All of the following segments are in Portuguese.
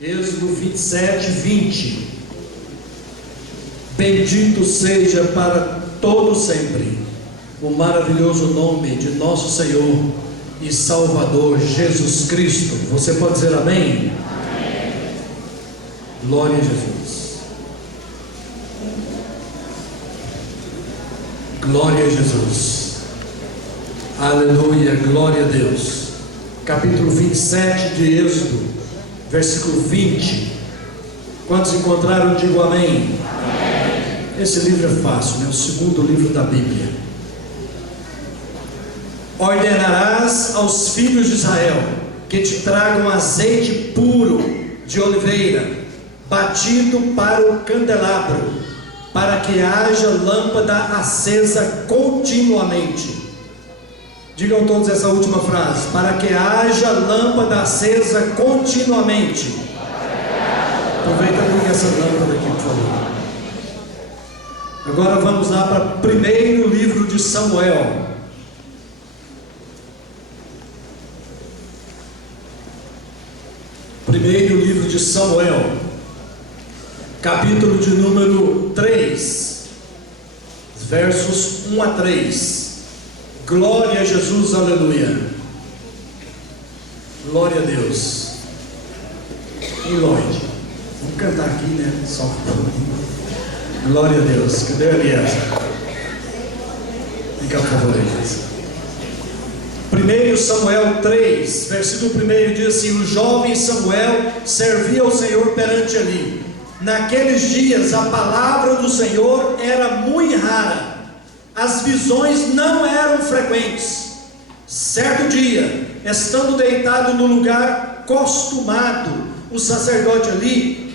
Êxodo 27, 20. Bendito seja para todo sempre o maravilhoso nome de nosso Senhor e Salvador Jesus Cristo. Você pode dizer amém? Amém. Glória a Jesus. Glória a Jesus. Aleluia, glória a Deus. Capítulo 27 de Êxodo, versículo 20. Quantos encontraram? Digo amém. Amém. Esse livro é fácil, é o segundo livro da Bíblia. Ordenarás aos filhos de Israel que te tragam azeite puro de oliveira, batido para o candelabro, para que haja lâmpada acesa continuamente. Digam todos essa última frase: para que haja lâmpada acesa continuamente. Aproveita e liga essa lâmpada aqui, por favor. Agora vamos lá para o primeiro livro de Samuel. Primeiro livro de Samuel, capítulo de número 3, versos 1 a 3. Glória a Jesus, aleluia. Glória a Deus. E Lloyd, vamos cantar aqui, né? Só um pouquinho. Glória a Deus. Cadê a Eliasa? Fica, por favor, Eliasa. 1 Samuel 3, versículo 1 diz assim: o jovem Samuel servia ao Senhor perante Eli. Naqueles dias a palavra do Senhor era muito rara, as visões não eram frequentes. Certo dia, estando deitado no lugar costumado, o sacerdote Eli,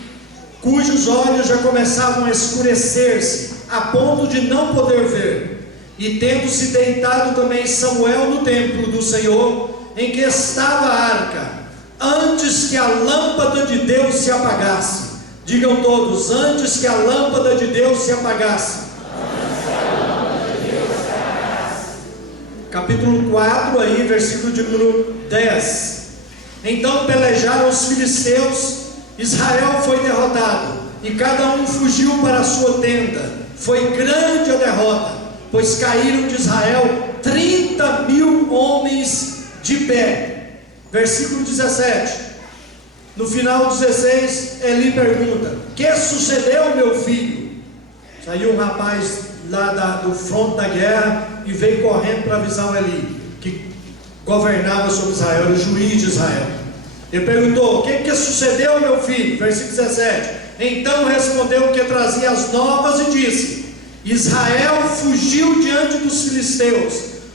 cujos olhos já começavam a escurecer-se, a ponto de não poder ver, e tendo-se deitado também Samuel no templo do Senhor, em que estava a arca, antes que a lâmpada de Deus se apagasse. Digam todos: antes que a lâmpada de Deus se apagasse. Capítulo 4, aí, versículo de número 10. Então pelejaram os filisteus, Israel foi derrotado, e cada um fugiu para a sua tenda. Foi grande a derrota, pois caíram de Israel 30.000 homens de pé. Versículo 17. No final 16, Eli pergunta: que sucedeu, meu filho? Saiu um rapaz lá do fronte da guerra e veio correndo para avisar Eli, que governava sobre Israel, era o juiz de Israel. Ele perguntou: o que sucedeu, meu filho? Versículo 17. Então respondeu que trazia as novas e disse: Israel fugiu diante dos filisteus,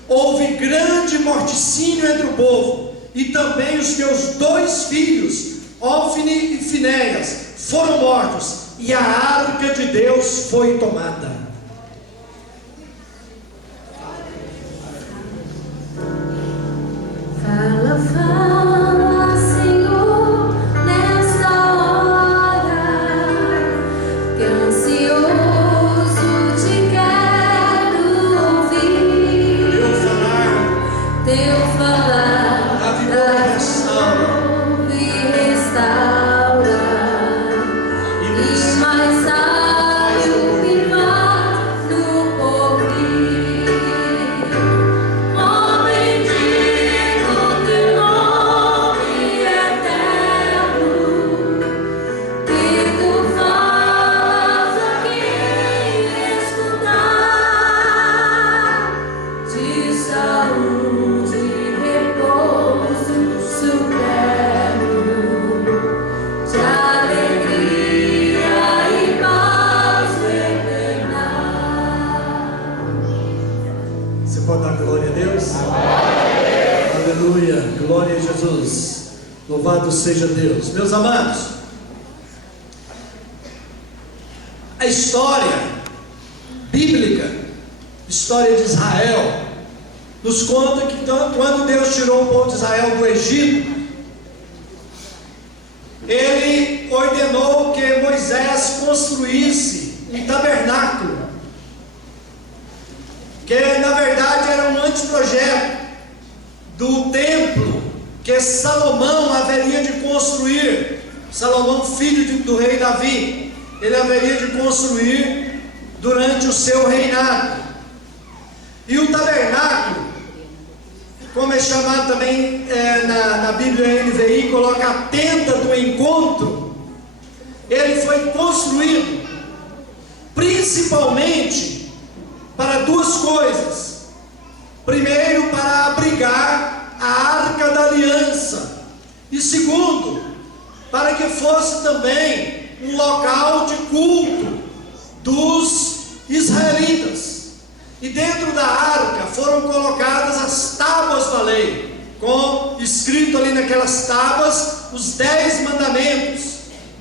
houve grande morticínio entre o povo, e também os meus 2 filhos, Ofni e Finéias, foram mortos, e a arca de Deus foi tomada. Fala, fala, Senhor, nesta hora, que ansioso te quero ouvir. Teu falar, avivou e restaura, e mais sábio que vá no porvir. Ó bendito teu nome eterno, que tu falas a quem escutar, de saúde e repouso supremo, de alegria e paz eterna. Você pode dar glória a Deus? Aleluia, glória a Jesus. Louvado seja Deus. Meus amados, a história bíblica, história de Israel, nos conta que quando Deus tirou o povo de Israel do Egito, Ele ordenou que Moisés construísse um tabernáculo, que na verdade era um anteprojeto do templo que Salomão haveria de construir Salomão, filho do rei Davi, ele haveria de construir durante o seu reinado. E o tabernáculo, como é chamado também na Bíblia NVI, coloca a tenda do encontro, ele foi construído principalmente para duas coisas. Primeiro, para abrigar a Arca da Aliança, e segundo, para que fosse também um local de culto dos israelitas. E dentro da arca foram colocadas as tábuas da lei, com escrito ali naquelas tábuas os 10 mandamentos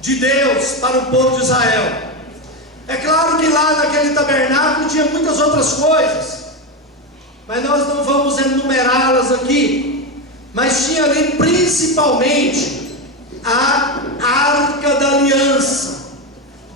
de Deus para o povo de Israel. É claro que lá naquele tabernáculo tinha muitas outras coisas, mas nós não vamos enumerá-las aqui. Mas tinha ali principalmente a Arca da Aliança.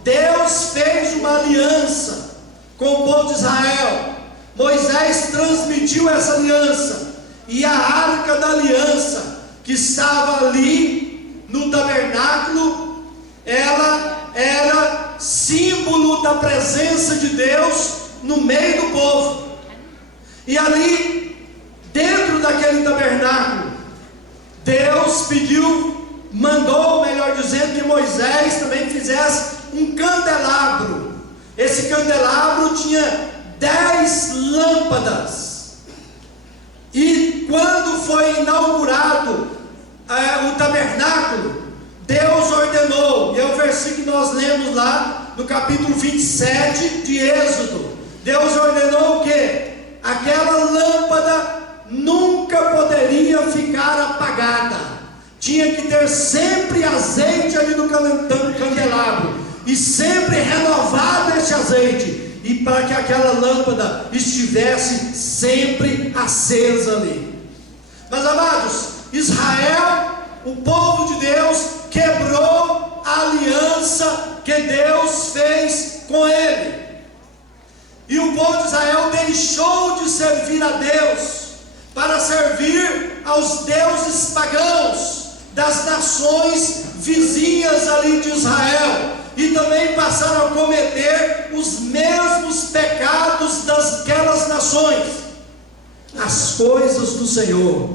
Deus fez uma aliança com o povo de Israel. Moisés transmitiu essa aliança, e a Arca da Aliança, que estava ali no tabernáculo, ela era símbolo da presença de Deus no meio do povo. E ali, dentro daquele tabernáculo, Deus mandou, melhor dizendo, que Moisés também fizesse um candelabro. Esse candelabro tinha 10 lâmpadas. E quando foi inaugurado o tabernáculo, Deus ordenou, e é o versículo que nós lemos lá no capítulo 27 de Êxodo. Deus ordenou o quê? Aquela lâmpada nunca poderia ficar apagada, tinha que ter sempre azeite ali no candelabro, e sempre renovado esse azeite, e para que aquela lâmpada estivesse sempre acesa ali. Mas amados, Israel, o povo de Deus, quebrou a aliança que Deus fez com ele, e o povo de Israel deixou de servir a Deus para servir aos deuses pagãos das nações vizinhas ali de Israel, e também passaram a cometer os mesmos pecados daquelas nações. As coisas do Senhor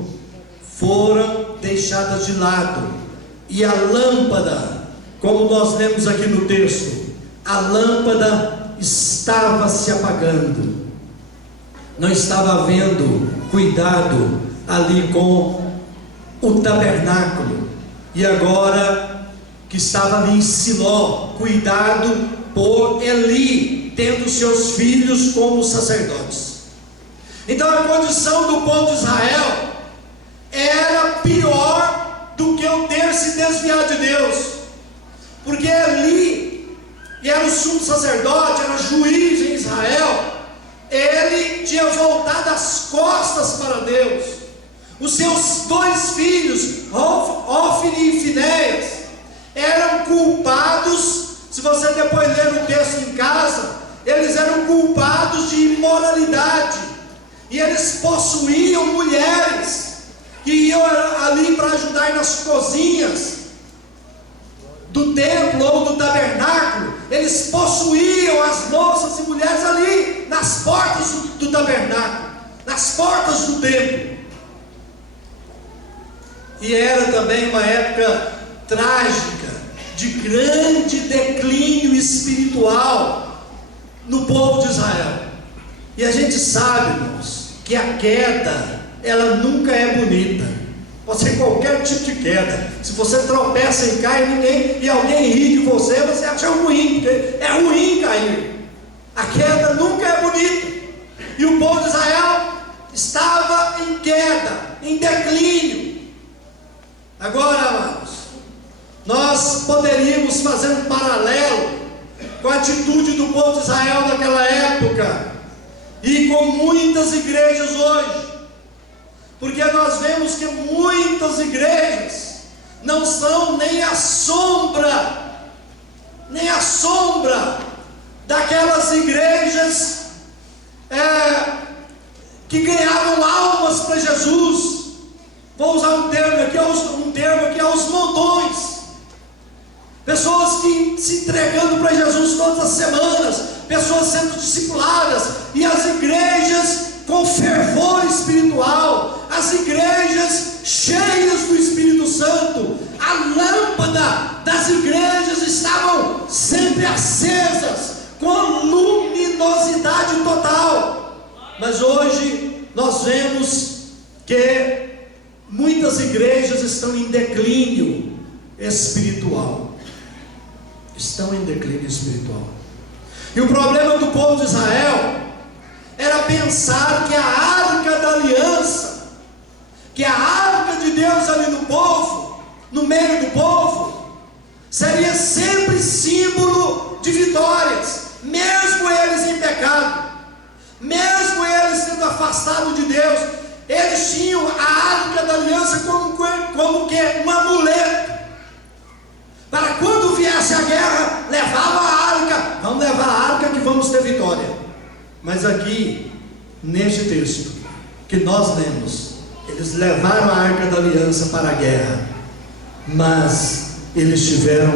foram deixadas de lado, e a lâmpada, como nós lemos aqui no texto, a lâmpada estava se apagando, não estava havendo cuidado ali com o tabernáculo. E agora que estava ali em Siló, cuidado por Eli, tendo seus filhos como sacerdotes. Então a condição do povo de Israel era pior do que o ter se desviado de Deus, porque Eli, que era o sumo sacerdote, era juiz em Israel, ele tinha voltado as costas para Deus. Os seus 2 filhos, Ofni e Finéias, eram culpados. Se você depois ler o texto em casa, eles eram culpados de imoralidade, e eles possuíam mulheres que iam ali para ajudar nas cozinhas do templo ou do tabernáculo. Eles possuíam as moças e mulheres ali nas portas do tabernáculo, nas portas do templo. E era também uma época trágica, de grande declínio espiritual no povo de Israel. E a gente sabe, irmãos, que a queda, ela nunca é bonita. Pode ser qualquer tipo de queda. Se você tropeça e cai, e alguém ri de você, você acha ruim, porque é ruim cair. A queda nunca é bonita. E o povo de Israel estava em queda, em declínio. Agora, amados, nós poderíamos fazer um paralelo com a atitude do povo de Israel naquela época e com muitas igrejas hoje, porque nós vemos que muitas igrejas não são nem a sombra daquelas igrejas que ganhavam almas para Jesus. Vou usar um termo aqui aos montões. pessoas que se entregando para Jesus todas as semanas, pessoas sendo discipuladas, e as igrejas com fervor espiritual, as igrejas cheias do Espírito Santo, a lâmpada das igrejas estavam sempre acesas, com luminosidade total. Mas hoje nós vemos que muitas igrejas estão em declínio espiritual. Estão em declínio espiritual. E o problema do povo de Israel era pensar que a arca da aliança, que a arca de Deus ali no povo, no meio do povo, seria sempre símbolo de vitórias, mesmo eles em pecado, mesmo eles sendo afastados de Deus. Eles tinham a arca da aliança como que um amuleto, para quando viesse a guerra, levava a arca. Vamos levar a arca que vamos ter vitória. Mas aqui, neste texto que nós lemos, eles levaram a arca da aliança para a guerra, mas eles tiveram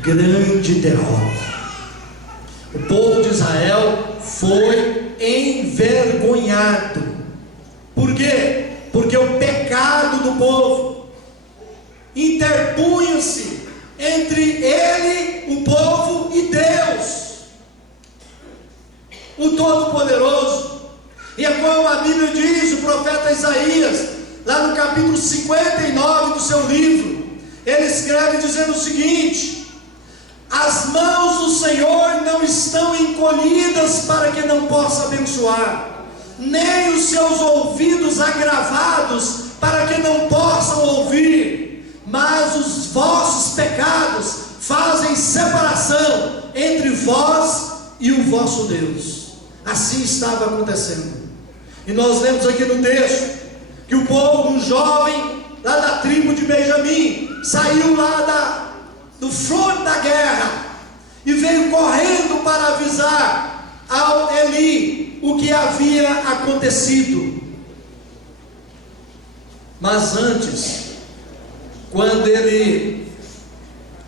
grande derrota. O povo de Israel foi envergonhado. Por quê? Porque o pecado do povo interpunha-se entre ele, o povo, e Deus, o Todo-Poderoso. E é como a Bíblia diz, o profeta Isaías, lá no capítulo 59 do seu livro, ele escreve dizendo o seguinte: as mãos do Senhor não estão encolhidas para que não possa abençoar, nem os seus ouvidos agravados para que não possam ouvir, mas os vossos pecados fazem separação entre vós e o vosso Deus. Assim estava acontecendo. E nós lemos aqui no texto que o povo, um jovem lá da tribo de Benjamim, saiu lá do fronte da guerra e veio correndo para avisar ao Eli o que havia acontecido. Mas antes, quando ele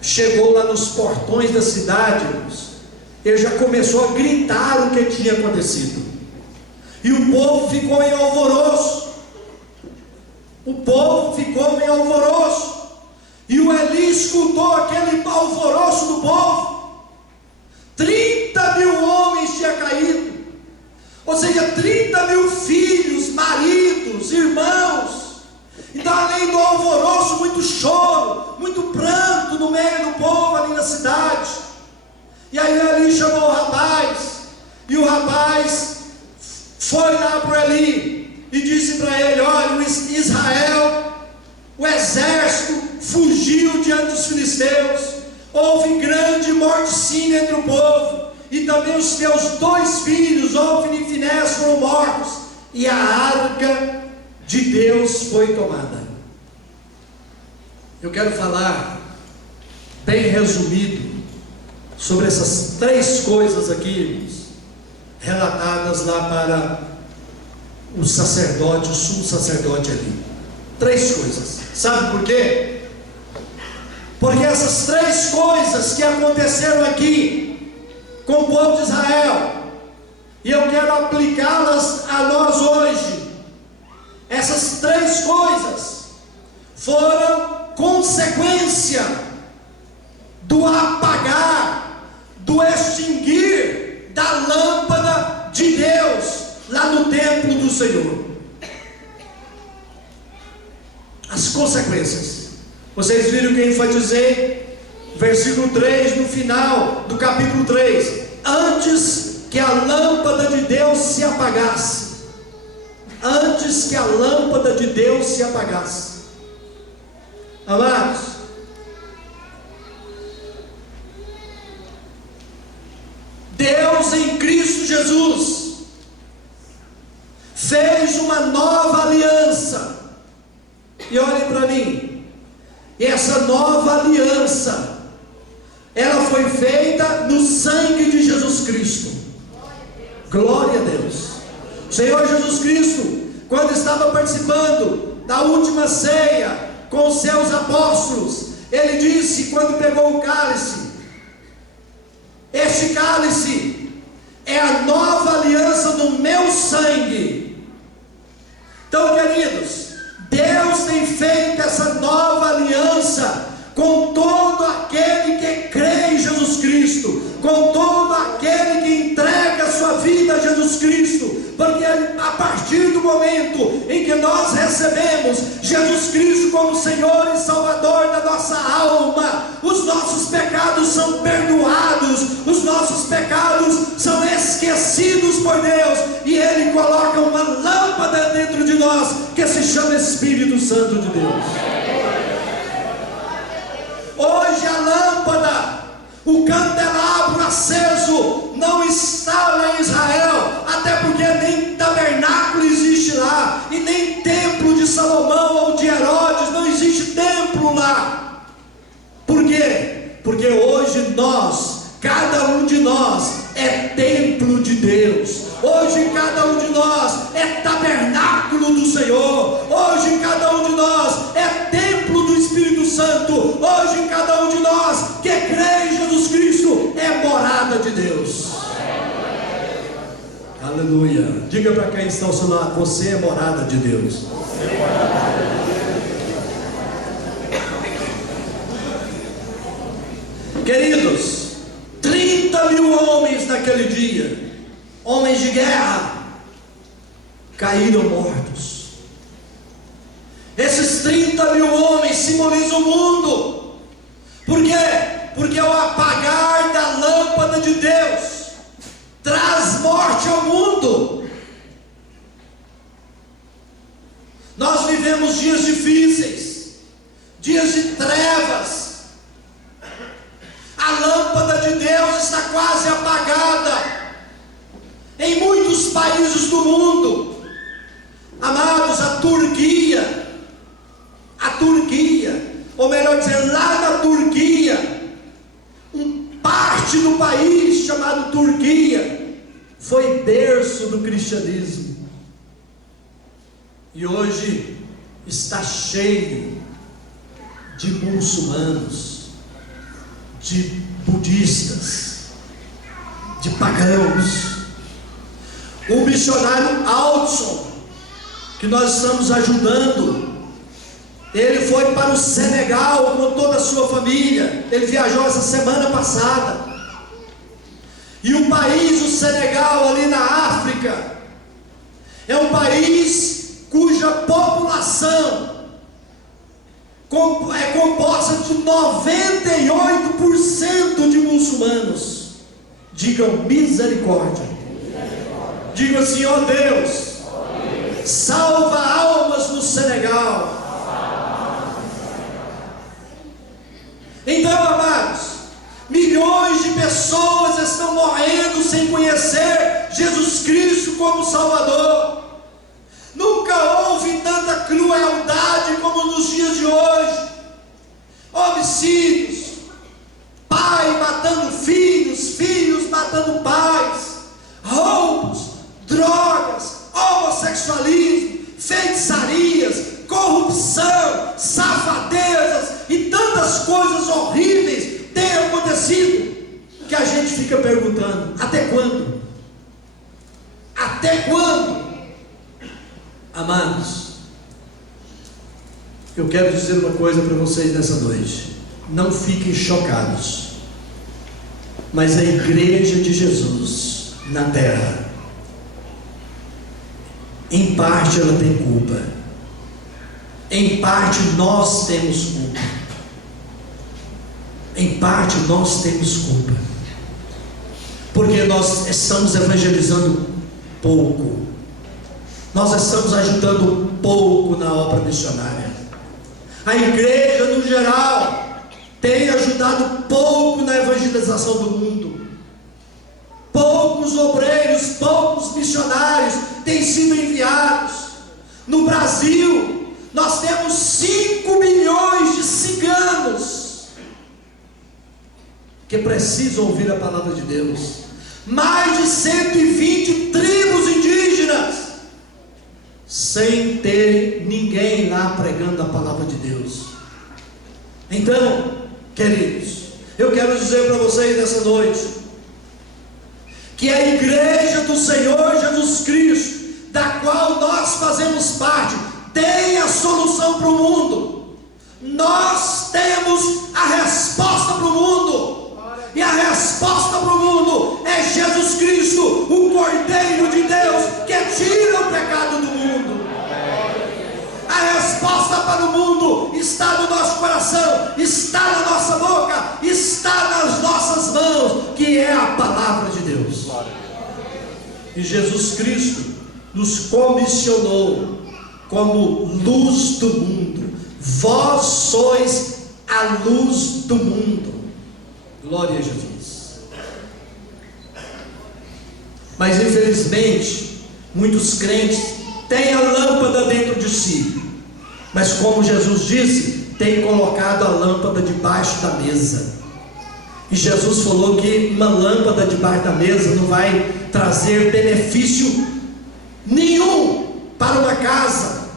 chegou lá nos portões da cidade, ele já começou a gritar o que tinha acontecido, e o povo ficou em alvoroço. O povo ficou em alvoroço, e o Eli escutou aquele alvoroço do povo. 30.000 homens tinham caído, ou seja, 30.000 filhos, maridos, irmãos. Então, além do alvoroço, muito choro, muito pranto no meio do povo ali na cidade. E aí Eli chamou o rapaz, e o rapaz foi lá para Eli e disse para ele: olha, Israel, o exército fugiu diante dos filisteus, houve grande morticínio entre o povo, e também os teus 2 filhos, Ofni e Finés, foram mortos, e a arca de Deus foi tomada. Eu quero falar bem resumido sobre essas 3 coisas aqui, relatadas lá para o sacerdote, o sumo sacerdote ali. 3 coisas. Sabe por quê? Porque essas 3 coisas que aconteceram aqui com o povo de Israel, e eu quero aplicá-las a nós hoje. Essas 3 coisas foram consequência do apagar, do extinguir da lâmpada de Deus lá no templo do Senhor. As consequências. Vocês viram que eu enfatizei versículo 3 no final do capítulo 3: antes que a lâmpada de Deus se apagasse. Antes que a lâmpada de Deus se apagasse. Amados, Deus em Cristo Jesus fez uma nova aliança. E olhem para mim, essa nova aliança, ela foi feita no sangue de Jesus Cristo. Glória a Deus. O Senhor Jesus Cristo, quando estava participando da última ceia com os seus apóstolos, Ele disse quando pegou o cálice: este cálice é a nova aliança do meu sangue. Então, queridos, Deus tem feito essa nova aliança com todo aquele que crê em Jesus Cristo, com todo aquele que entrega a sua vida a Jesus Cristo, porque a partir do momento em que nós recebemos Jesus Cristo como Senhor e Salvador da nossa alma, os nossos pecados são perdoados, os nossos pecados são esquecidos por Deus, e Ele coloca uma lâmpada dentro de nós, que se chama Espírito Santo de Deus. Hoje a lâmpada, o candelabro aceso, não está lá em Israel, até porque nem tabernáculo existe lá, e nem templo de Salomão ou de Herodes, não existe templo lá. Por quê? Porque hoje cada um de nós é templo de Deus. Hoje cada um de nós é tabernáculo do Senhor. Hoje cada um de nós é templo do Espírito Santo. Hoje cada um de nós que crê em Jesus Cristo é morada de Deus. Aleluia. Diga para quem está ao seu lado: você é morada de Deus. Queridos, 30 mil homens naquele dia, homens de guerra, caíram mortos. Esses 30 mil homens simbolizam o mundo. Por quê? Porque o apagar da lâmpada de Deus traz morte ao mundo. Nós vivemos dias difíceis, dias de trevas. A lâmpada de Deus está quase apagada em muitos países do mundo. Amados, a Turquia, ou melhor dizer, lá na Turquia, parte do país chamado Turquia foi berço do cristianismo, e hoje está cheio de muçulmanos, de budistas, de pagãos. O missionário Aldson, que nós estamos ajudando, ele foi para o Senegal com toda a sua família. Ele viajou essa semana passada. E o país, o Senegal, ali na África, é um país cuja população é composta de 98% de muçulmanos. Digam misericórdia. Digam assim: ó Deus, salva almas no Senegal. Então, amados, milhões de pessoas estão morrendo sem conhecer Jesus Cristo como Salvador. Nunca houve tanta crueldade como nos dias de hoje. Homicídios, pai matando filhos, filhos matando pais, roubos, drogas, homossexualismo, feitiçarias, corrupção, safadezas e tantas coisas horríveis têm acontecido, que a gente fica perguntando: até quando? Até quando? Amados, eu quero dizer uma coisa para vocês nessa noite: não fiquem chocados, mas a igreja de Jesus na terra, em parte ela tem culpa, em parte nós temos culpa, em parte nós temos culpa, porque nós estamos evangelizando pouco, nós estamos ajudando pouco na obra missionária. A igreja no geral tem ajudado pouco na evangelização do mundo. Poucos obreiros, poucos missionários têm sido enviados. No Brasil, nós temos 5 milhões de ciganos que precisam ouvir a palavra de Deus. Mais de 120 tribos indígenas sem ter ninguém lá pregando a palavra de Deus. Então, queridos, eu quero dizer para vocês nessa noite, que a igreja do Senhor Jesus Cristo, da qual nós fazemos parte, tem a solução para o mundo. Nós temos a resposta para o mundo. E a resposta para o mundo é Jesus Cristo, o Cordeiro de Deus, que tira o pecado do mundo. A resposta para o mundo está no nosso coração, está na nossa boca, está nas nossas mãos, que é a palavra de Deus. E Jesus Cristo nos comissionou como luz do mundo. Vós sois a luz do mundo. Glória a Jesus. Mas infelizmente, muitos crentes têm a lâmpada dentro de si, mas como Jesus disse, tem colocado a lâmpada debaixo da mesa. E Jesus falou que uma lâmpada debaixo da mesa não vai trazer benefício nenhum para uma casa,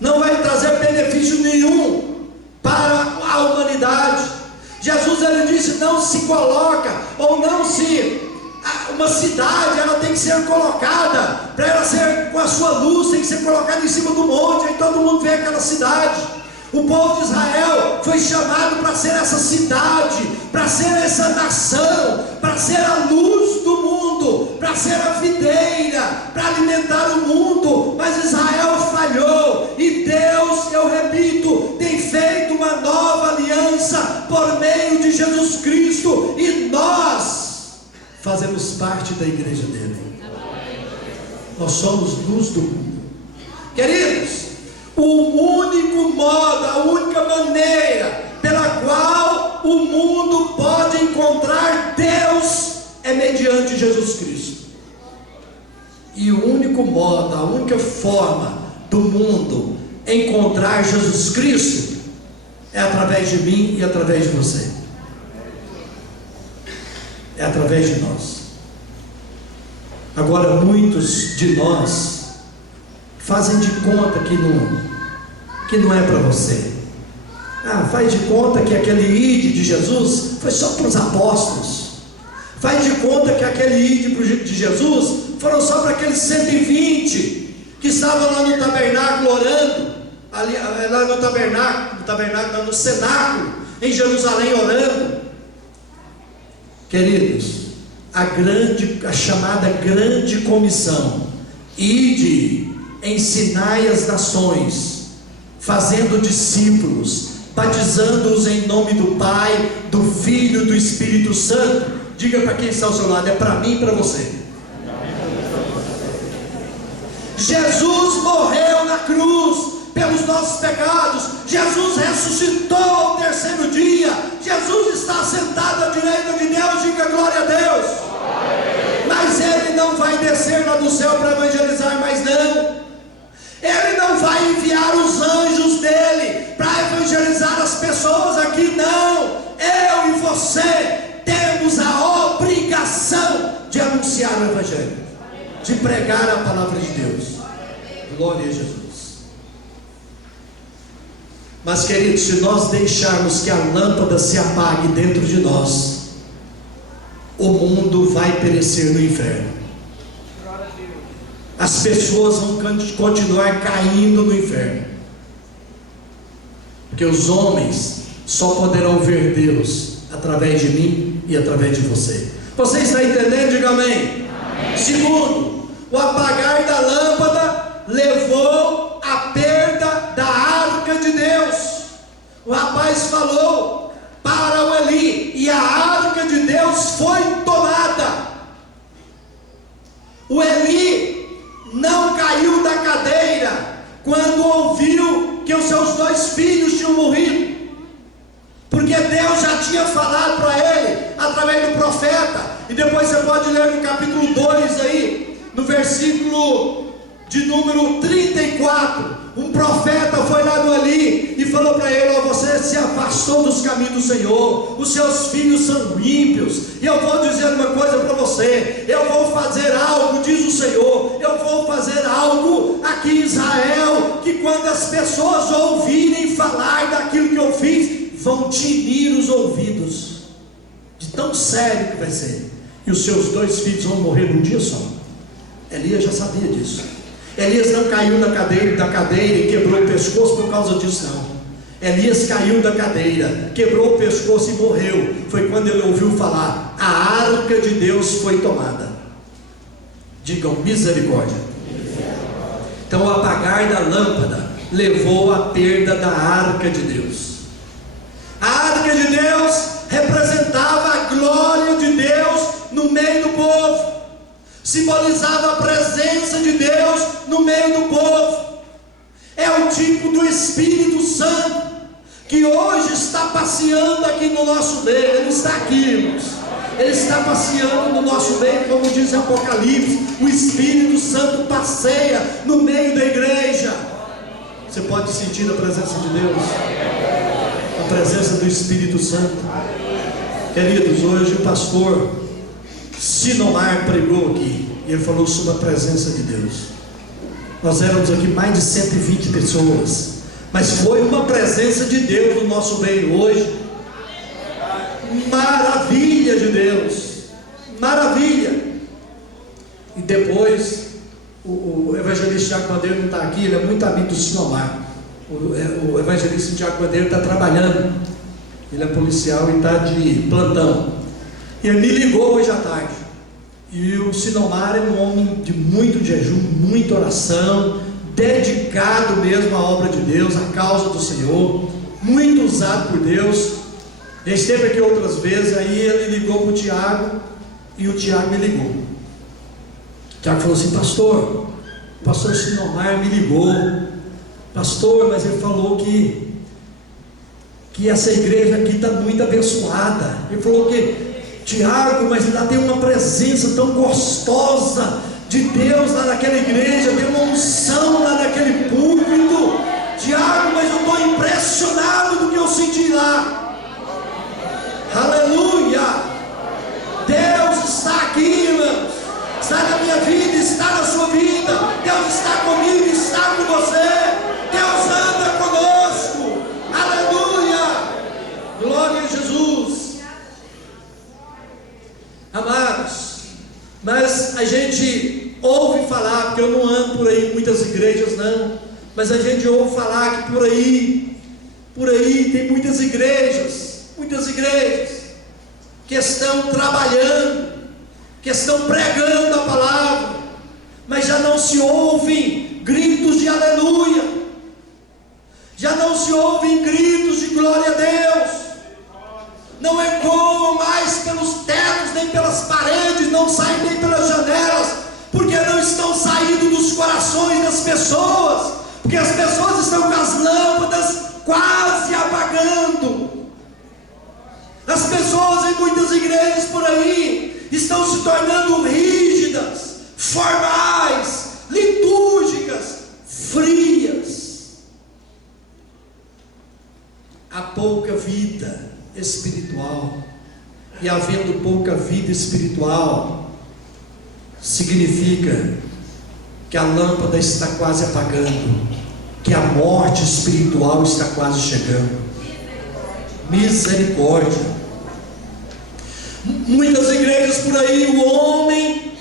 não vai trazer benefício nenhum para a humanidade. Jesus, ele disse, não se coloca, ou não se, uma cidade, ela tem que ser colocada, para ela ser, com a sua luz, tem que ser colocada em cima do monte, aí todo mundo vê aquela cidade. O povo de Israel foi chamado para ser essa cidade, para ser essa nação, para ser a luz do mundo, para ser a videira, para alimentar o mundo. Mas Israel falhou, e Deus, eu repito, tem feito uma nova aliança por meio de Jesus Cristo, e nós fazemos parte da igreja dele. Nós somos luz do mundo. Queridos, o único modo, a única maneira pela qual o mundo pode encontrar Deus é mediante Jesus Cristo. E o único modo, a única forma do mundo encontrar Jesus Cristo é através de mim e através de você. É através de nós. Agora, muitos de nós fazem de conta que não é para você. Faz de conta que aquele ide de Jesus foi só para os apóstolos. Faz de conta que aquele ide de Jesus foram só para aqueles 120 que estavam lá no tabernáculo orando, ali, lá no cenáculo, em Jerusalém orando. Queridos, a chamada grande comissão, ide, ensinai as nações, fazendo discípulos, batizando-os em nome do Pai, do Filho e do Espírito Santo. Diga para quem está ao seu lado, é para mim e para você. Jesus morreu na cruz pelos nossos pecados. Jesus ressuscitou ao terceiro dia. Jesus está sentado à direita de Deus. Diga glória a Deus. Mas Ele não vai descer lá do céu para evangelizar mais não. Ele não vai enviar os anjos dele para evangelizar as pessoas aqui, não. Eu e você temos a obrigação de anunciar o Evangelho, de pregar a palavra de Deus. Glória a Jesus. Mas, queridos, se nós deixarmos que a lâmpada se apague dentro de nós, o mundo vai perecer no inferno. As pessoas vão continuar caindo no inferno, porque os homens só poderão ver Deus através de mim e através de você. Você está entendendo? Diga amém. Amém. Segundo, o apagar da lâmpada levou à perda da arca de Deus. O rapaz falou para o Eli, e a arca de Deus foi tomada. O Eli não caiu da cadeira quando ouviu que os seus 2 filhos tinham morrido, porque Deus já tinha falado para ele através do profeta. E depois você pode ler no capítulo 2 aí, no versículo de número 34, Um profeta foi lá ali e falou para ele: você se afastou dos caminhos do Senhor, os seus filhos são ímpios. E eu vou dizer uma coisa para você: eu vou fazer algo, diz o Senhor, eu vou fazer algo aqui em Israel, que quando as pessoas ouvirem falar daquilo que eu fiz, vão tinir os ouvidos, de tão sério que vai ser. E os seus 2 filhos vão morrer num dia só. Elias já sabia disso. Elias não caiu da cadeira e quebrou o pescoço por causa disso, não. Elias caiu da cadeira, quebrou o pescoço e morreu. Foi quando ele ouviu falar: a arca de Deus foi tomada. Digam misericórdia. Então o apagar da lâmpada levou à perda da arca de Deus. A arca de Deus representava a glória de Deus no meio do povo, simbolizava a presença de Deus no meio do povo. É o tipo do Espírito Santo que hoje está passeando aqui no nosso meio. Ele está aqui, irmãos. Ele está passeando no nosso meio, como diz o Apocalipse. O Espírito Santo passeia no meio da igreja. Você pode sentir a presença de Deus, a presença do Espírito Santo. Queridos, hoje o pastor Sinomar pregou aqui, e ele falou sobre a presença de Deus. Nós éramos aqui mais de 120 pessoas, mas foi uma presença de Deus no nosso meio hoje. Maravilha de Deus, maravilha. E depois o evangelista Tiago Bandeira não está aqui, ele é muito amigo do Sinomar. O evangelista Tiago Bandeira está trabalhando, ele é policial e está de plantão. E ele me ligou hoje à tarde. E o Sinomar é um homem de muito jejum, muita oração, dedicado mesmo à obra de Deus, à causa do Senhor, muito usado por Deus. Ele esteve aqui outras vezes. Aí ele ligou para o Tiago, e o Tiago me ligou. O Tiago falou assim: pastor, o pastor Sinomar me ligou, pastor, mas ele falou que essa igreja aqui está muito abençoada. Ele falou que, Tiago, mas lá tem uma presença tão gostosa de Deus lá naquela igreja, tem uma unção lá naquele púlpito. Tiago, mas eu estou impressionado do que eu senti lá. Aleluia! Deus está aqui, irmãos. Está na minha vida, está na sua vida. Deus está comigo, está com você. Deus anda conosco. Aleluia! Glória a Jesus. Amados, mas a gente ouve falar, porque eu não ando por aí em muitas igrejas não, mas a gente ouve falar que por aí tem muitas igrejas que estão trabalhando, que estão pregando a palavra, mas já não se ouvem gritos de aleluia, já não se ouvem gritos de glória a Deus. Não ecoam mais pelos tetos, nem pelas paredes, não saem nem pelas janelas, porque não estão saindo dos corações das pessoas, porque as pessoas estão com as lâmpadas quase apagando. As pessoas em muitas igrejas por aí estão se tornando rígidas, formais, litúrgicas, frias. Há pouca vida espiritual, e havendo pouca vida espiritual, significa que a lâmpada está quase apagando, que a morte espiritual está quase chegando. Misericórdia. Muitas igrejas por aí, o homem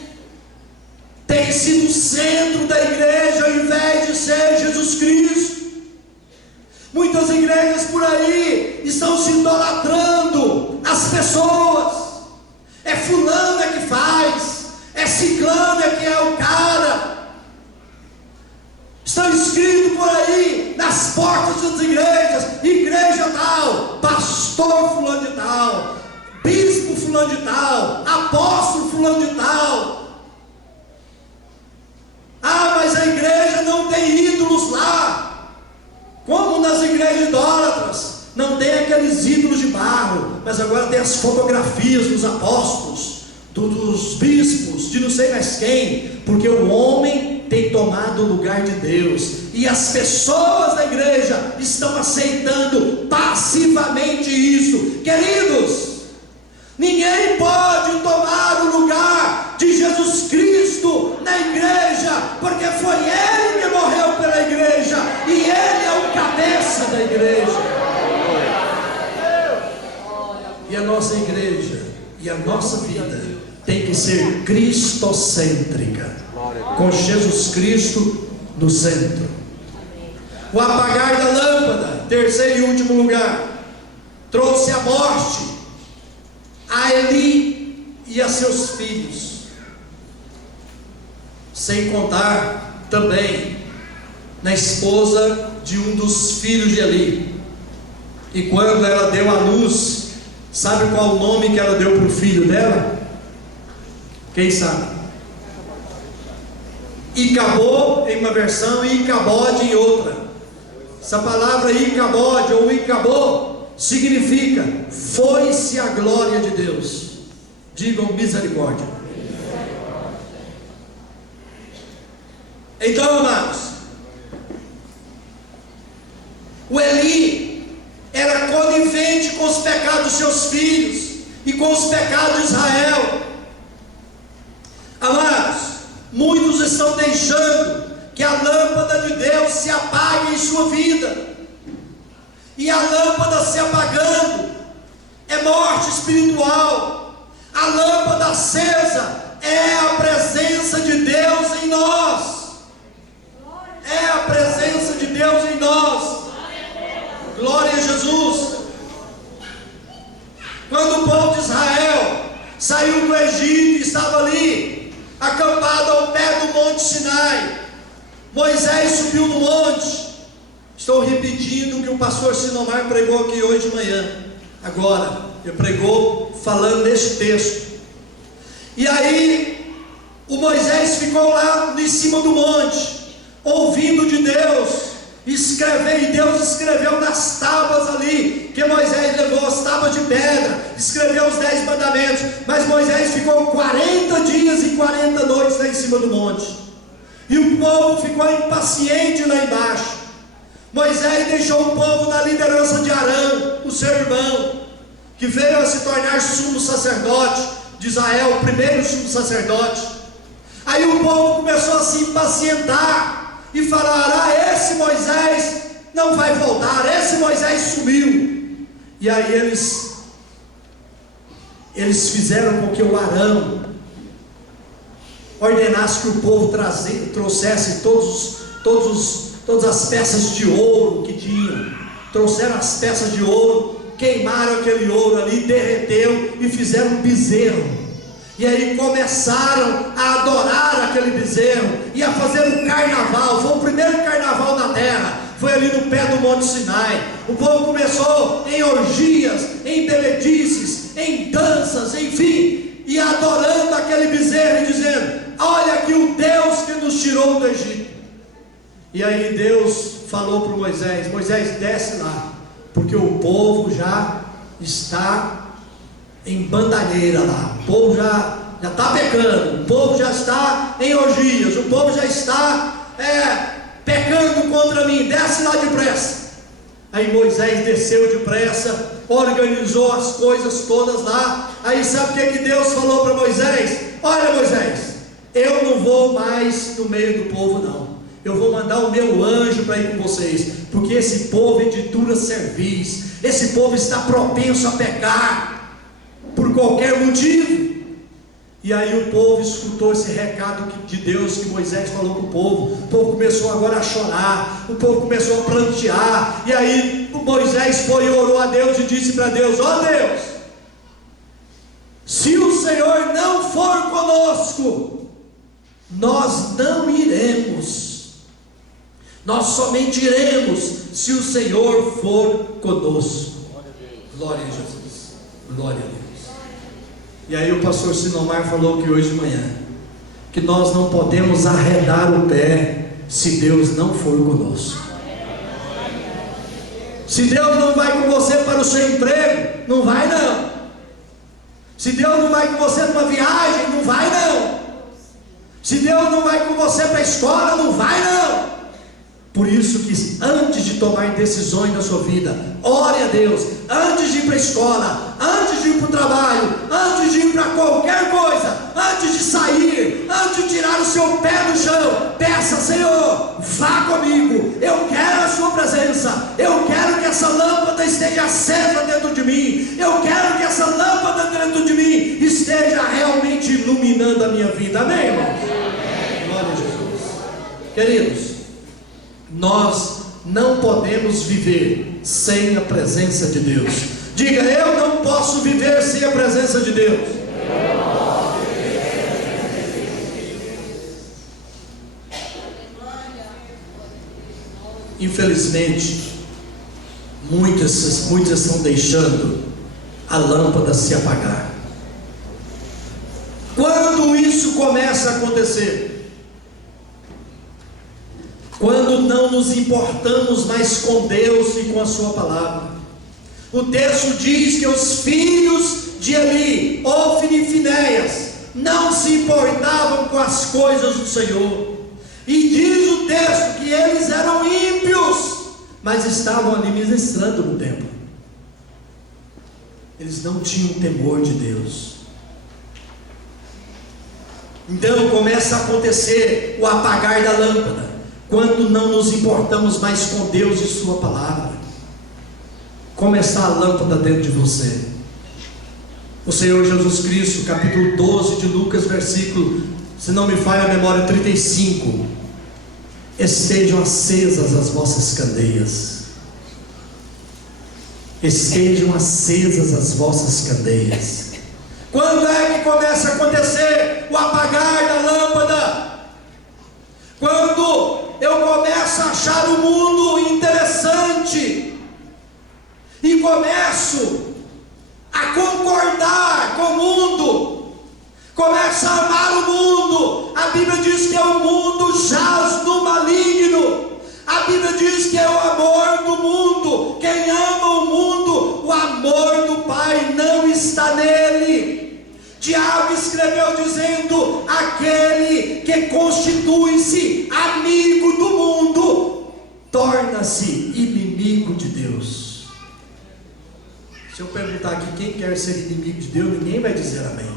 tem sido o centro da igreja ao invés de ser Jesus Cristo. Muitas igrejas por aí estão se idolatrando as pessoas. É fulano é que faz, é ciclano é que é o cara. Estão escritos por aí nas portas das igrejas: igreja tal, pastor fulano de tal, bispo fulano de tal, apóstolo fulano de tal. Ah, mas a igreja não tem ídolos lá. Como nas igrejas idólatras, não tem aqueles ídolos de barro, mas agora tem as fotografias dos apóstolos, dos bispos, de não sei mais quem, porque o homem tem tomado o lugar de Deus, e as pessoas da igreja estão aceitando passivamente isso. Queridos, ninguém pode tomar o lugar de Jesus Cristo na igreja, porque foi Ele que morreu pela igreja, e Ele é o cabeça da igreja. E a nossa igreja e a nossa vida tem que ser cristocêntrica, com Jesus Cristo no centro. O apagar da lâmpada, terceiro e último lugar, trouxe a morte a Eli e a seus filhos, sem contar também na esposa de um dos filhos de Eli. E quando ela deu à luz, sabe qual o nome que ela deu para o filho dela? Quem sabe? Icabod em uma versão e Icabode em outra. Essa palavra Icabode ou Icabod significa foi-se a glória de Deus. Digam misericórdia. Então, amados, o Eli era conivente com os pecados dos seus filhos e com os pecados de Israel. Amados, muitos estão deixando que a lâmpada de Deus se apague em sua vida, e a lâmpada se apagando é morte espiritual. A lâmpada acesa é a presença de Deus em nós. É a presença de Deus em nós. Glória a Jesus. Quando o povo de Israel saiu do Egito e estava ali acampado ao pé do monte Sinai, Moisés subiu no monte. Estou repetindo o que o pastor Sinomar pregou aqui hoje de manhã. Agora, ele pregou falando nesse texto. E aí, o Moisés ficou lá em cima do monte, ouvindo de Deus, escrever, e Deus escreveu nas tábuas ali, que Moisés levou as tábuas de pedra, escreveu os 10 mandamentos, mas Moisés ficou 40 dias e 40 noites lá em cima do monte, e o povo ficou impaciente lá embaixo. Moisés deixou o povo na liderança de Arão, o seu irmão, que veio a se tornar sumo sacerdote de Israel, o primeiro sumo sacerdote. Aí o povo começou a se impacientar e falar: esse Moisés não vai voltar, esse Moisés sumiu. E aí eles fizeram com que o Arão ordenasse que o povo trouxesse todas as peças de ouro que tinham. Trouxeram as peças de ouro, queimaram aquele ouro ali, derreteu e fizeram um bezerro. E aí começaram a adorar aquele bezerro e a fazer um carnaval. Foi o primeiro carnaval na terra, foi ali no pé do monte Sinai. O povo começou em orgias, em bebedices, em danças, enfim, e adorando aquele bezerro e dizendo: olha aqui o Deus que nos tirou do Egito. E aí Deus falou para Moisés: Moisés, desce lá, porque o povo já está em bandalheira lá, o povo já está pecando, o povo já está em orgias, o povo já está pecando contra mim, desce lá depressa. Aí Moisés desceu depressa, organizou as coisas todas lá. Aí sabe o que Deus falou para Moisés? Olha, Moisés, eu não vou mais no meio do povo não, eu vou mandar o meu anjo para ir com vocês, porque esse povo é de dura cerviz, esse povo está propenso a pecar por qualquer motivo. E aí o povo escutou esse recado de Deus que Moisés falou para o povo começou agora a chorar, o povo começou a prantear. E aí Moisés foi e orou a Deus e disse para Deus: ó Deus, se o Senhor não for conosco, nós não iremos, nós somente iremos se o Senhor for conosco. Glória a Jesus, glória a Deus. E aí o pastor Sinomar falou que hoje de manhã, que nós não podemos arredar o pé se Deus não for conosco. Se Deus não vai com você para o seu emprego, não vai não. Se Deus não vai com você para uma viagem, não vai não. Se Deus não vai com você para a escola, não vai não. Por isso que antes de tomar decisões na sua vida, ore a Deus. Antes de ir para a escola, antes de ir para o trabalho, antes de ir para qualquer coisa, antes de sair, antes de tirar o seu pé do chão, peça: Senhor, vá comigo, eu quero a sua presença, eu quero que essa lâmpada esteja acesa dentro de mim, eu quero que essa lâmpada dentro de mim esteja realmente iluminando a minha vida. Amém, irmãos? Glória a Jesus. Queridos, nós não podemos viver sem a presença de Deus. Diga: eu não posso viver sem a presença de Deus. Infelizmente, muitas estão deixando a lâmpada se apagar. Quando isso começa a acontecer? Quando não nos importamos mais com Deus e com a sua palavra. O texto diz que os filhos de Eli, Ofni e Finéias, não se importavam com as coisas do Senhor. E diz o texto que eles eram ímpios, mas estavam ali ministrando no templo. Eles não tinham temor de Deus. Então começa a acontecer o apagar da lâmpada, quando não nos importamos mais com Deus e sua palavra. Começar a lâmpada dentro de você. O Senhor Jesus Cristo, capítulo 12 de Lucas, versículo, se não me falha a memória, 35: estejam acesas as vossas candeias. Estejam acesas as vossas candeias. Quando é que começa a acontecer o apagar da lâmpada? Quando eu começo a achar o mundo interessante e começo a concordar com o mundo, começo a amar o mundo. A Bíblia diz que o mundo jaz no maligno. A Bíblia diz que é o amor do mundo. Quem ama o mundo, o amor do Pai não está nele. Tiago escreveu dizendo: aquele que constitui-se amigo do mundo torna-se inimigo de Deus. Se eu perguntar aqui quem quer ser inimigo de Deus, ninguém vai dizer amém.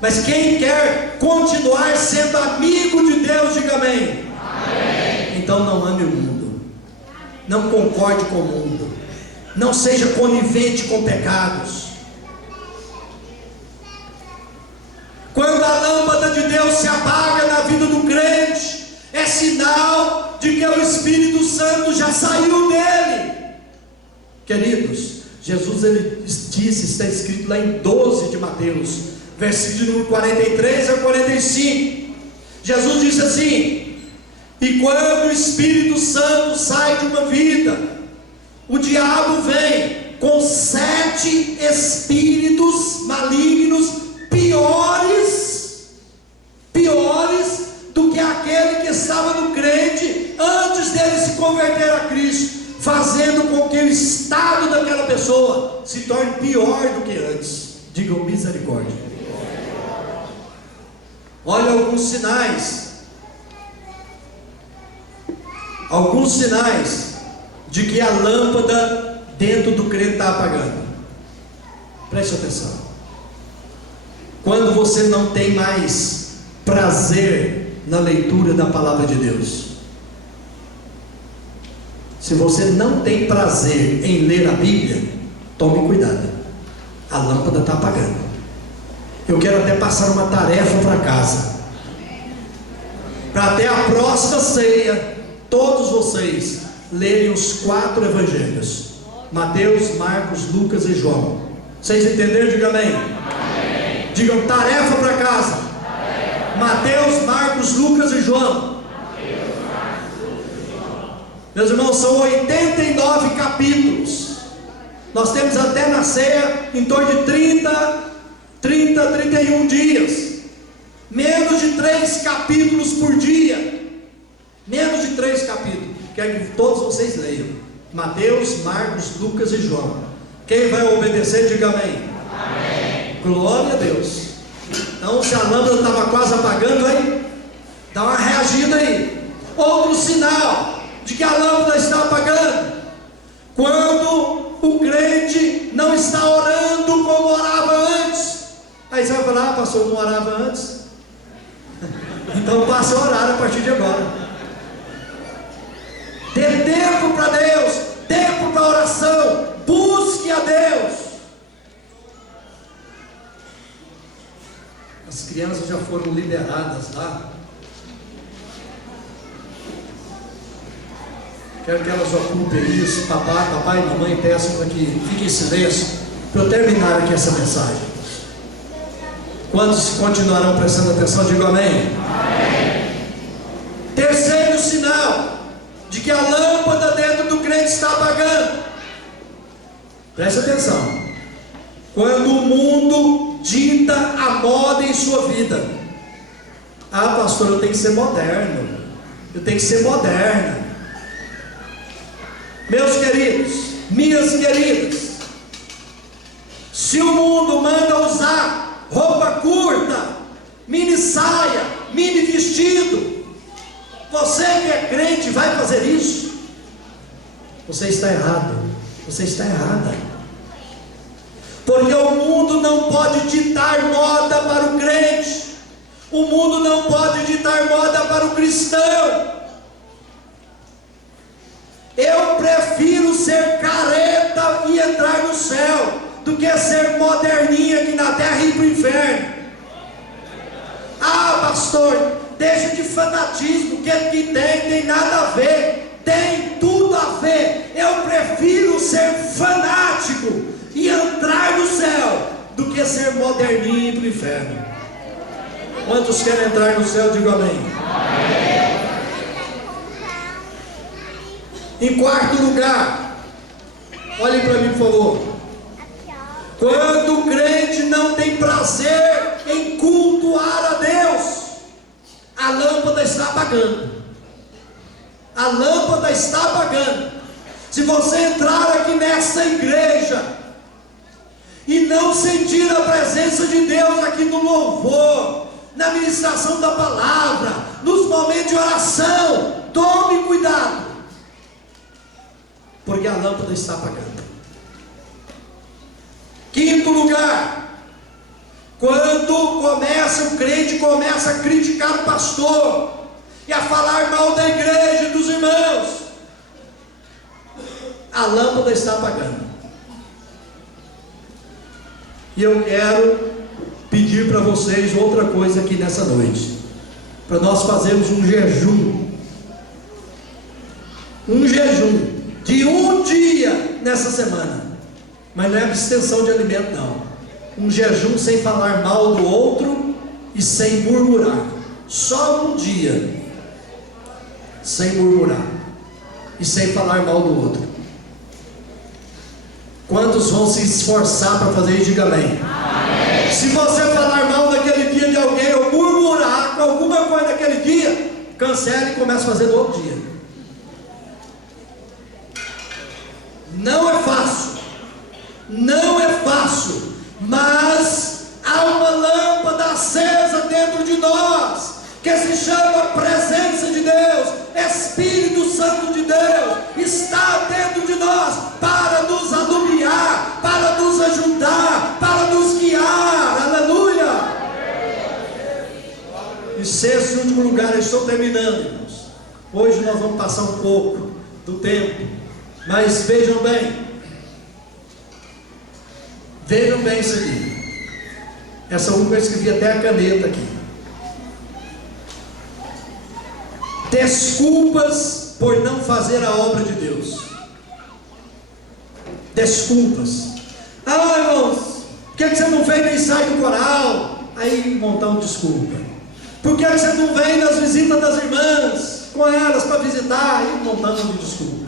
Mas quem quer continuar sendo amigo de Deus, diga amém. Amém. Então não ame o mundo, não concorde com o mundo, não seja conivente com pecados. Quando a lâmpada de Deus se apaga na vida do crente, é sinal de que o Espírito Santo já saiu dele. Queridos, Jesus ele disse, está escrito lá em 12 de Mateus, versículo número 43 a 45. Jesus disse assim: e quando o Espírito Santo sai de uma vida, o diabo vem com 7 espíritos malignos piores do que aquele que estava no crente antes dele se converter a Cristo, fazendo com que o estado daquela pessoa se torne pior do que antes. Digam misericórdia. Olha alguns sinais de que a lâmpada dentro do crente está apagando. Preste atenção. Quando você não tem mais prazer na leitura da palavra de Deus. Se você não tem prazer em ler a Bíblia, tome cuidado, a lâmpada está apagando. Eu quero até passar uma tarefa para casa, para até a próxima ceia, todos vocês lerem os 4 evangelhos: Mateus, Marcos, Lucas e João. Vocês entenderam? Diga amém. Amém. Digam: tarefa para casa. Tarefa. Mateus, Marcos, Lucas e João. Mateus, Marcos, Lucas e João. Meus irmãos, são 89 capítulos. Nós temos até na ceia em torno de 31 dias. Menos de 3 capítulos por dia. Menos de 3 capítulos. Quero que todos vocês leiam Mateus, Marcos, Lucas e João. Quem vai obedecer, diga amém. Amém. Glória a Deus. Então, se a lâmpada estava quase apagando aí, dá uma reagida aí. Outro sinal de que a lâmpada está apagando, quando o crente não está orando como orava antes. Aí você vai falar: ah, pastor, eu não orava antes. Então passe a orar a partir de agora. Dê tempo para Deus, tempo para oração, busque a Deus. As crianças já foram liberadas lá. Quero que elas ocupem isso. Papai e mamãe peçam para que fiquem em silêncio, para eu terminar aqui essa mensagem. Quantos continuarão prestando atenção? Digo amém. Amém. Terceiro sinal de que a lâmpada dentro do crente está apagando. Preste atenção. Quando o mundo dita a moda em sua vida. Ah, pastor, eu tenho que ser moderno. Eu tenho que ser moderna. Meus queridos, minhas queridas, se o mundo manda usar roupa curta, mini saia, mini vestido, você que é crente vai fazer isso? Você está errado. Você está errada. Porque o mundo não pode ditar moda para o crente. O mundo não pode ditar moda para o cristão. Eu prefiro ser careta e entrar no céu do que ser moderninha aqui na terra e ir para o inferno. Ah, pastor, deixa de fanatismo, que tem nada a ver. Tem tudo a ver. Eu prefiro ser fanático e entrar no céu do que ser moderninho e ir para o inferno. Quantos querem entrar no céu? Digo amém. Amém. Em quarto lugar, olhem para mim, por favor. Quando o crente não tem prazer em cultuar a Deus, a lâmpada está apagando. A lâmpada está apagando. Se você entrar aqui nessa igreja e não sentir a presença de Deus aqui no louvor, na ministração da palavra, nos momentos de oração, tome cuidado, porque a lâmpada está apagando. Quinto lugar, quando o crente começa a criticar o pastor e a falar mal da igreja e dos irmãos, a lâmpada está apagando. E eu quero pedir para vocês outra coisa aqui nessa noite, para nós fazermos um jejum de um dia nessa semana, mas não é abstenção de alimento não, um jejum sem falar mal do outro e sem murmurar, só um dia, sem murmurar e sem falar mal do outro. Quantos vão se esforçar para fazer isso? Diga amém. Amém. Se você falar mal daquele dia de alguém, ou murmurar com alguma coisa daquele dia, cancele e comece a fazer no outro dia. Não é fácil, não é fácil, mas há uma lâmpada acesa dentro de nós, que se chama presença de Deus. Espírito Santo de Deus está dentro de nós para nos alumiar, para nos ajudar, para nos guiar. Aleluia! E sexto e último lugar, eu estou terminando, irmãos. Hoje nós vamos passar um pouco do tempo, mas vejam bem isso aqui. Essa última eu escrevi até a caneta aqui. Desculpas por não fazer a obra de Deus. Desculpas. Ah, irmãos, por que você não vem no ensaio do coral? Aí um montão de desculpa. Por que você não vem nas visitas das irmãs, com elas para visitar? Aí um montão de desculpa.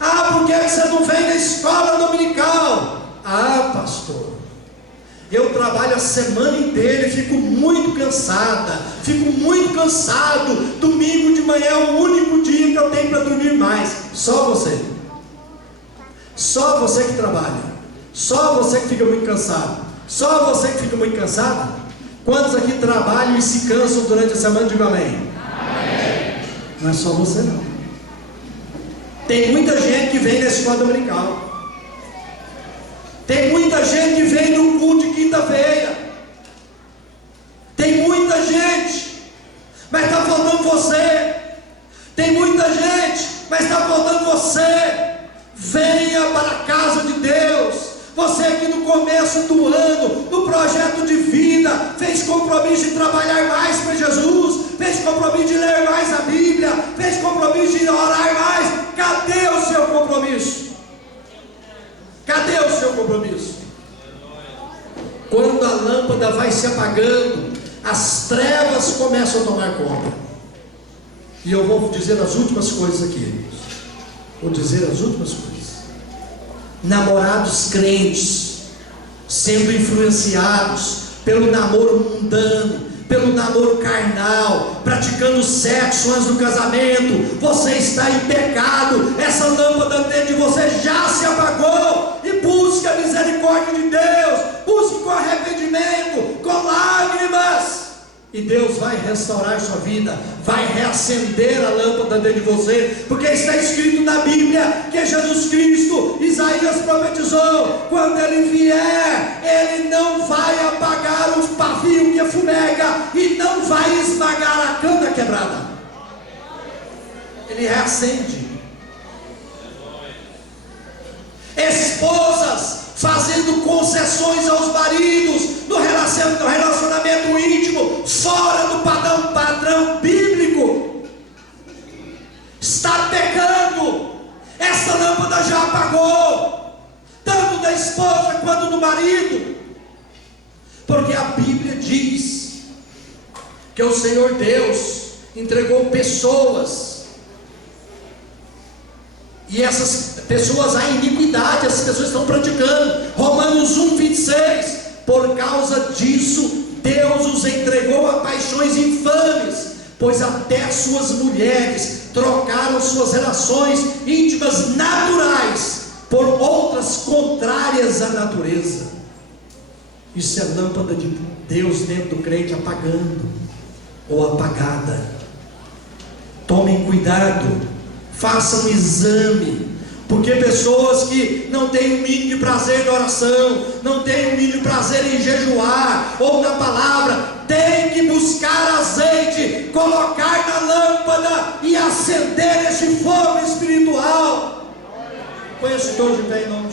Ah, por que você não vem na escola dominical? Ah, pastor, eu trabalho a semana inteira e fico muito cansado. Domingo de manhã é o único dia que eu tenho para dormir mais. Só você que trabalha, só você que fica muito cansado, só você que fica muito cansado. Quantos aqui trabalham e se cansam durante a semana? Diga amém. Amém. Não é só você não. Tem muita gente que vem na escola dominical. Tem muita gente que vem no culto de quinta-feira. Tem muita gente, mas está faltando você. Tem muita gente, mas está faltando você. Venha para a casa de Deus. Você que no começo do ano, no projeto de vida, fez compromisso de trabalhar mais para Jesus, fez compromisso de ler mais a Bíblia, fez compromisso de orar mais. Cadê o seu compromisso? Cadê o seu compromisso? Quando a lâmpada vai se apagando, as trevas começam a tomar conta. E eu vou dizer as últimas coisas aqui. Vou dizer as últimas coisas. Namorados crentes sendo influenciados pelo namoro mundano, pelo namoro carnal, praticando sexo antes do casamento. Você está em pecado. Essa lâmpada dentro de você já se apagou. E busque a misericórdia de Deus, busque com arrependimento, com lágrimas, e Deus vai restaurar sua vida, vai reacender a lâmpada dentro de você, porque está escrito na Bíblia que Jesus Cristo, Isaías profetizou, quando Ele vier, Ele não vai apagar os pavios que fumega, e não vai esmagar a cana quebrada. Ele reacende. Esposas fazendo concessões aos maridos no relacionamento íntimo, fora do padrão bíblico, está pecando. Essa lâmpada já apagou, tanto da esposa quanto do marido, porque a Bíblia diz que o Senhor Deus entregou pessoas, e essas pessoas, a iniquidade, essas pessoas estão praticando. Romanos 1:26, por causa disso Deus os entregou a paixões infames, pois até suas mulheres trocaram suas relações íntimas naturais por outras contrárias à natureza. Isso é a lâmpada de Deus dentro do crente apagando ou apagada. Tomem cuidado. Faça um exame, porque pessoas que não têm o mínimo de prazer na oração, não têm o mínimo de prazer em jejuar ou na palavra, tem que buscar azeite, colocar na lâmpada e acender esse fogo espiritual. Põe esse todos de pé em nome